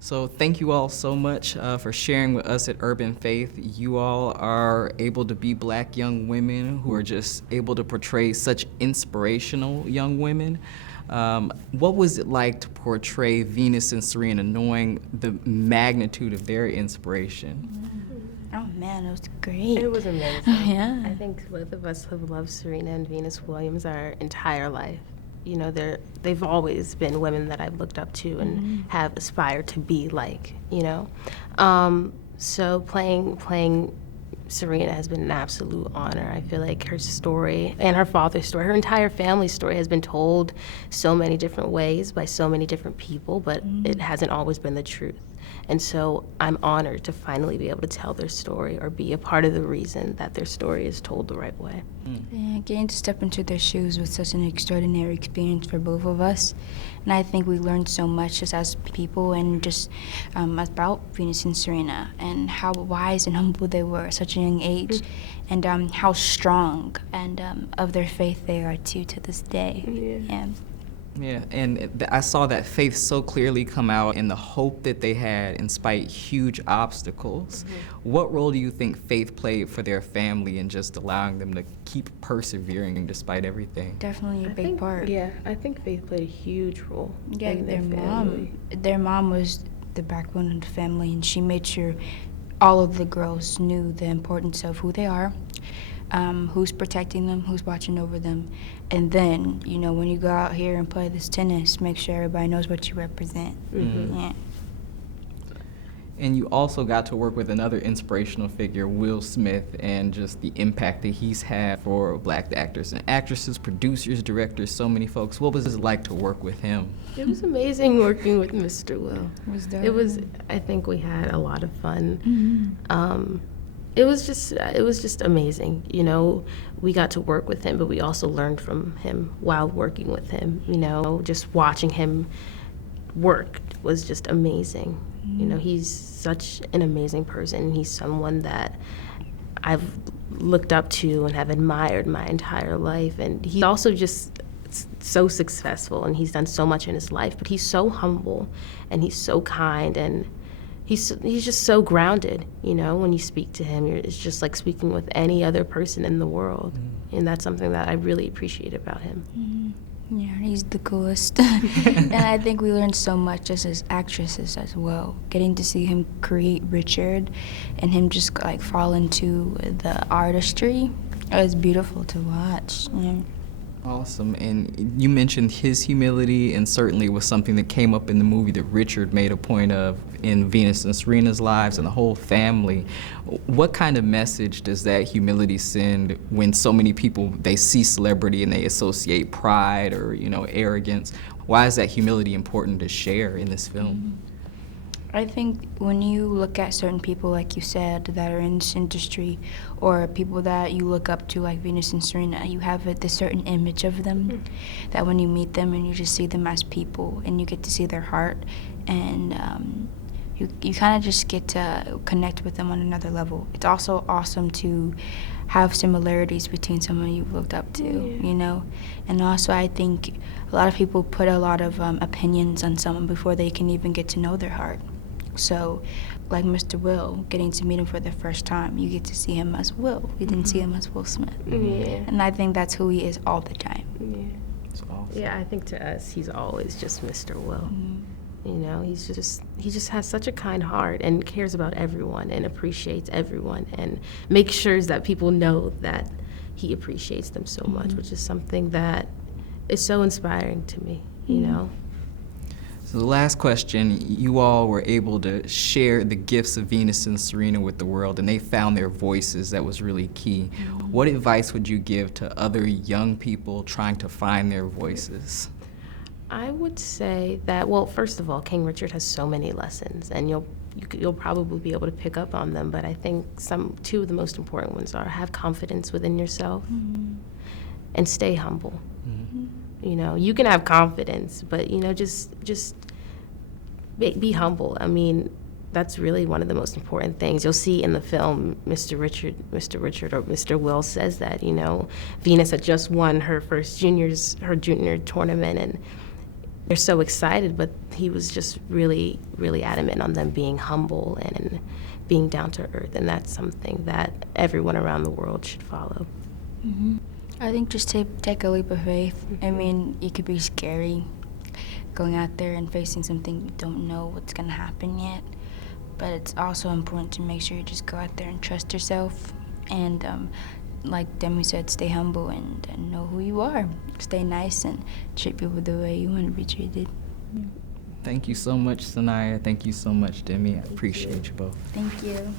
So thank you all so much for sharing with us at Urban Faith. You all are able to be Black young women who are just able to portray such inspirational young women. What was it like to portray Venus and Serena, knowing the magnitude of their inspiration? Oh man, it was great. It was amazing. Yeah. I think both of us have loved Serena and Venus Williams our entire life. You know, they've always been women that I've looked up to and have aspired to be like, you know. So playing Serena has been an absolute honor. I feel like her story and her father's story, her entire family's story has been told so many different ways by so many different people, but it hasn't always been the truth. And so I'm honored to finally be able to tell their story or be a part of the reason that their story is told the right way. Yeah, getting to step into their shoes was such an extraordinary experience for both of us. And I think we learned so much just as people and just about Venus and Serena and how wise and humble they were at such a young age and how strong and of their faith they are too to this day. Yeah. Yeah, and I saw that faith so clearly come out in the hope that they had in spite huge obstacles. What role do you think faith played for their family in just allowing them to keep persevering despite everything? Definitely a big part. Yeah, I think faith played a huge role in their family. Their mom was the backbone of the family, and she made sure all of the girls knew the importance of who they are, who's protecting them, who's watching over them. And then, you know, when you go out here and play this tennis, make sure everybody knows what you represent. Yeah. And you also got to work with another inspirational figure, Will Smith, and just the impact that he's had for Black actors and actresses, producers, directors, so many folks. What was it like to work with him? It was amazing working with Mr. Will. It was I think we had a lot of fun. It was just amazing. You know, we got to work with him, but we also learned from him while working with him. You know, just watching him work was just amazing. You know, he's such an amazing person. He's someone that I've looked up to and have admired my entire life. And he's also just so successful, and he's done so much in his life, but he's so humble, and he's so kind, and he's just so grounded. You know, when you speak to him, it's just like speaking with any other person in the world. And that's something that I really appreciate about him. Yeah, he's the coolest. And I think we learned so much just as actresses as well. Getting to see him create Richard and him just like fall into the artistry, it was beautiful to watch. Yeah. Awesome. And you mentioned his humility, and certainly was something that came up in the movie that Richard made a point of in Venus and Serena's lives and the whole family. What kind of message does that humility send when so many people, they see celebrity and they associate pride or, you know, arrogance? Why is that humility important to share in this film? I think when you look at certain people, like you said, that are in this industry, or people that you look up to, like Venus and Serena, you have this certain image of them, that when you meet them and you just see them as people, and you get to see their heart, and you kind of just get to connect with them on another level. It's also awesome to have similarities between someone you've looked up to, you know? And also I think a lot of people put a lot of opinions on someone before they can even get to know their heart. So, like Mr. Will, getting to meet him for the first time, you get to see him as Will. You didn't see him as Will Smith. And I think that's who he is all the time. It's awesome. Yeah, I think to us, he's always just Mr. Will. You know, he just has such a kind heart and cares about everyone and appreciates everyone and makes sure that people know that he appreciates them so much, which is something that is so inspiring to me, you know? So the last question, you all were able to share the gifts of Venus and Serena with the world, and they found their voices. That was really key. What advice would you give to other young people trying to find their voices? I would say that, well, first of all, King Richard has so many lessons, and you'll probably be able to pick up on them, but I think two of the most important ones are have confidence within yourself and stay humble. You know, you can have confidence, but, you know, just be humble. I mean, that's really one of the most important things. You'll see in the film, Mr. Richard or Mr. Will says that, you know, Venus had just won her first junior tournament, and They're so excited, but he was just really, really adamant on them being humble and being down to earth, and that's something that everyone around the world should follow. I think just take a leap of faith. I mean, it could be scary going out there and facing something you don't know what's going to happen yet, but it's also important to make sure you just go out there and trust yourself, and like Demi said, stay humble and know who you are. Stay nice and treat people the way you want to be treated. Thank you so much, Saniyya. Thank you so much, Demi. I appreciate you both. Thank you.